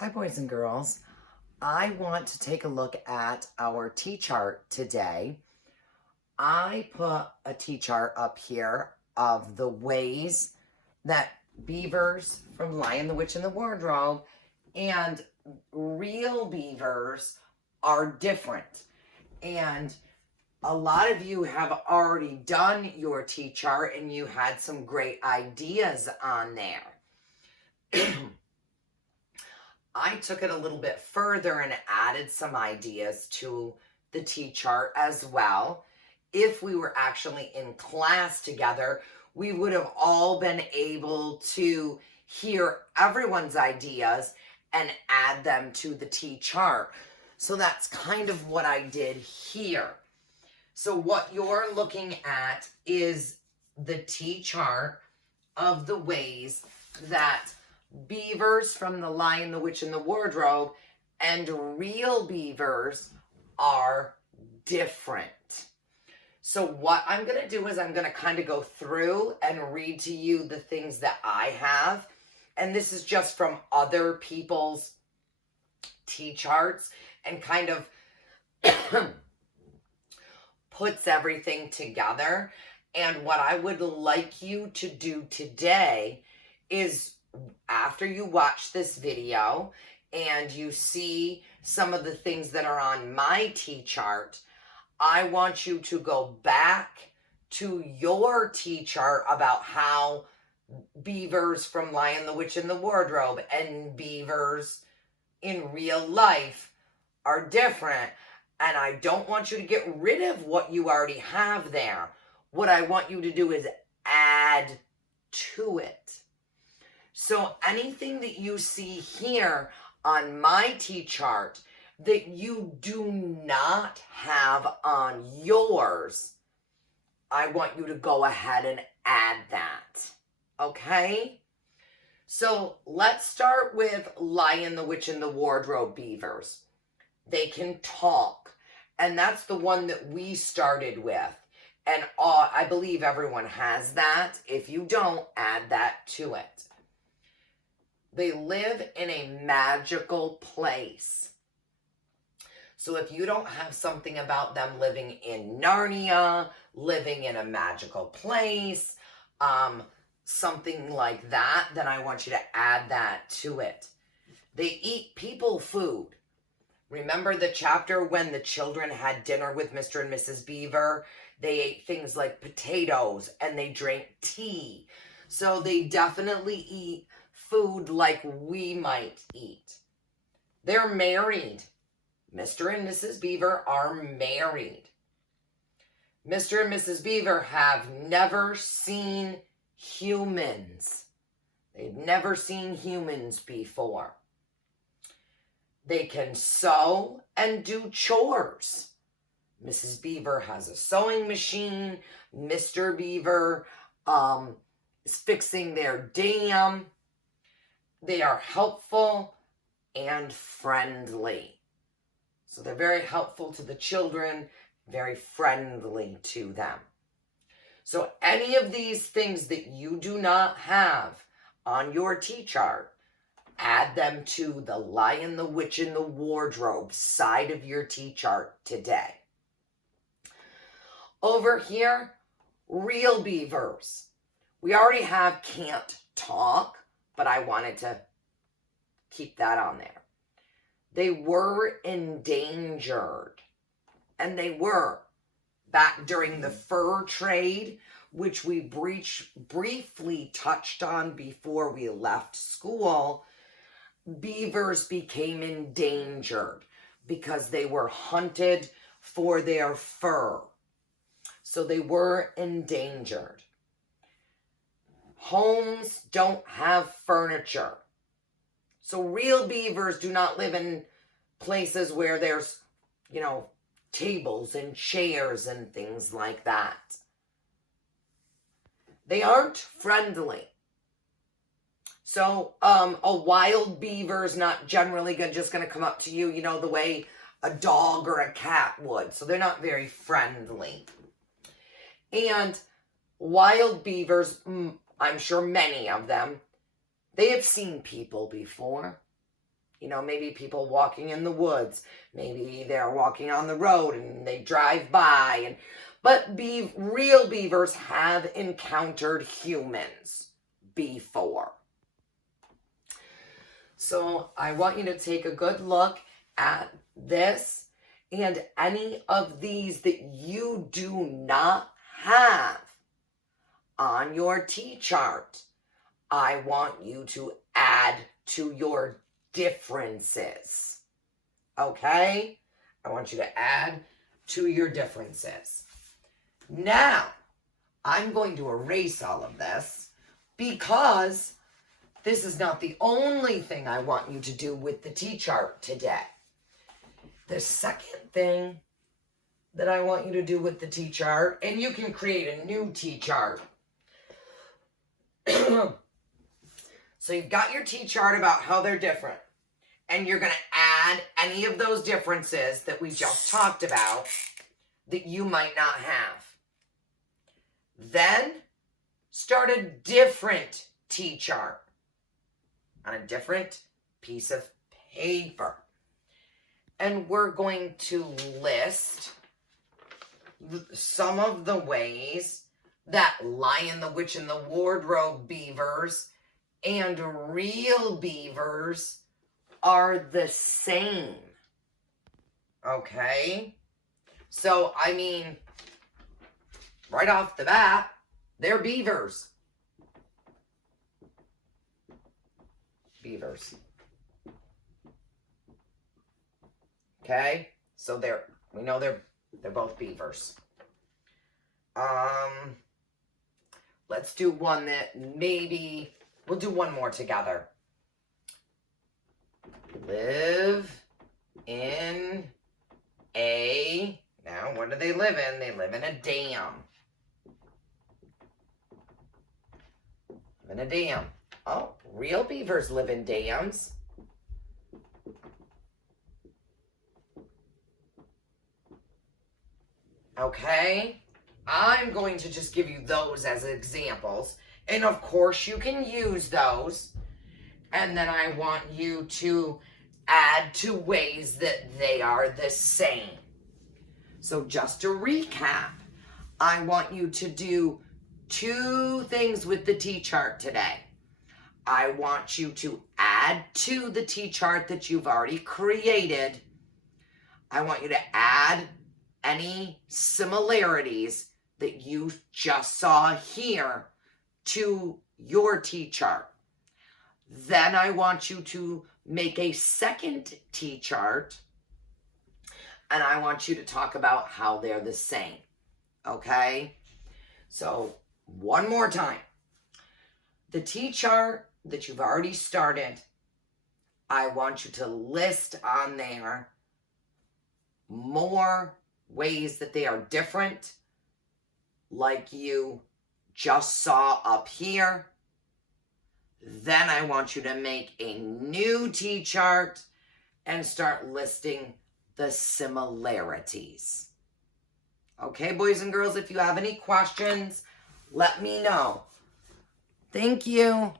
Hi, boys and girls. I want to take a look at our T-chart today. I put a T-chart up here of the ways that beavers from Lion, the Witch, and the Wardrobe and real beavers are different. And a lot of you have already done your T-chart and you had some great ideas on there. I took it a little bit further and added some ideas to the T-chart as well. If we were actually in class together, we would have all been able to hear everyone's ideas and add them to the T-chart. So that's kind of what I did here. So what you're looking at is the T-chart of the ways that beavers from the Lion, the Witch, and the Wardrobe and real beavers are different. So what I'm going to do is I'm going to kind of go through and read to you the things that I have. And this is just from other people's T-charts and kind of puts everything together. And what I would like you to do today is, after you watch this video and you see some of the things that are on my T-chart, I want you to go back to your T-chart about how beavers from Lion, the Witch, and the Wardrobe and beavers in real life are different. And I don't want you to get rid of what you already have there. What I want you to do is add to it. So anything that you see here on my T-chart that you do not have on yours, I want you to go ahead and add that. Okay? So let's start with Lion, the Witch, and the Wardrobe beavers. They can talk. And that's the one that we started with. And I believe everyone has that. If you don't, add that to it. They live in a magical place. So if you don't have something about them living in Narnia, living in a magical place, something like that, then I want you to add that to it. They eat people food. Remember the chapter when the children had dinner with Mr. and Mrs. Beaver? They ate things like potatoes and they drank tea. So they definitely eat food like we might eat. They're married. Mr. and Mrs. Beaver are married. Mr. and Mrs. Beaver have never seen humans. They've never seen humans before. They can sew and do chores. Mrs. Beaver has a sewing machine. Mr. Beaver is fixing their dam. They are helpful and friendly. So they're very helpful to the children, very friendly to them. So any of these things that you do not have on your T-chart, add them to the Lion, the Witch, and the Wardrobe side of your T-chart today. Over here, real beavers. We already have can't talk, but I wanted to keep that on there. They were endangered. And they were. Back during the fur trade, which we briefly touched on before we left school, beavers became endangered because they were hunted for their fur. So they were endangered. Homes don't have furniture. So real beavers do not live in places where there's, tables and chairs and things like that. They aren't friendly. So a wild beaver is not generally just going to come up to you, the way a dog or a cat would. So they're not very friendly. And wild beavers, I'm sure many of them, they have seen people before. You know, maybe people walking in the woods. Maybe they're walking on the road and they drive by. But real beavers have encountered humans before. So I want you to take a good look at this and any of these that you do not have on your T-chart. I want you to add to your differences. Okay? I want you to add to your differences. Now, I'm going to erase all of this because this is not the only thing I want you to do with the T-chart today. The second thing that I want you to do with the T-chart, and you can create a new T-chart. So you've got your T-chart about how they're different. And you're going to add any of those differences that we just talked about that you might not have. Then start a different T-chart on a different piece of paper. And we're going to list some of the ways that Lion, the Witch, and the Wardrobe beavers and real beavers are the same. Okay? So, I mean, right off the bat, they're beavers. Beavers. Okay? So we know they're both beavers. Let's do one that maybe we'll do one more together. Live in a, now what do they live in? They live in a dam. In a dam. Oh, real beavers live in dams. Okay, I'm going to just give you those as examples. And of course you can use those. And then I want you to add to ways that they are the same. So just to recap, I want you to do 2 things with the T-chart today. I want you to add to the T-chart that you've already created. I want you to add any similarities that you just saw here to your T-chart. Then I want you to make a second T-chart, and I want you to talk about how they're the same. Okay? So, one more time. The T-chart that you've already started, I want you to list on there more ways that they are different, like you just saw up here. Then I want you to make a new T-chart and start listing the similarities. Okay, boys and girls, if you have any questions, let me know. Thank you.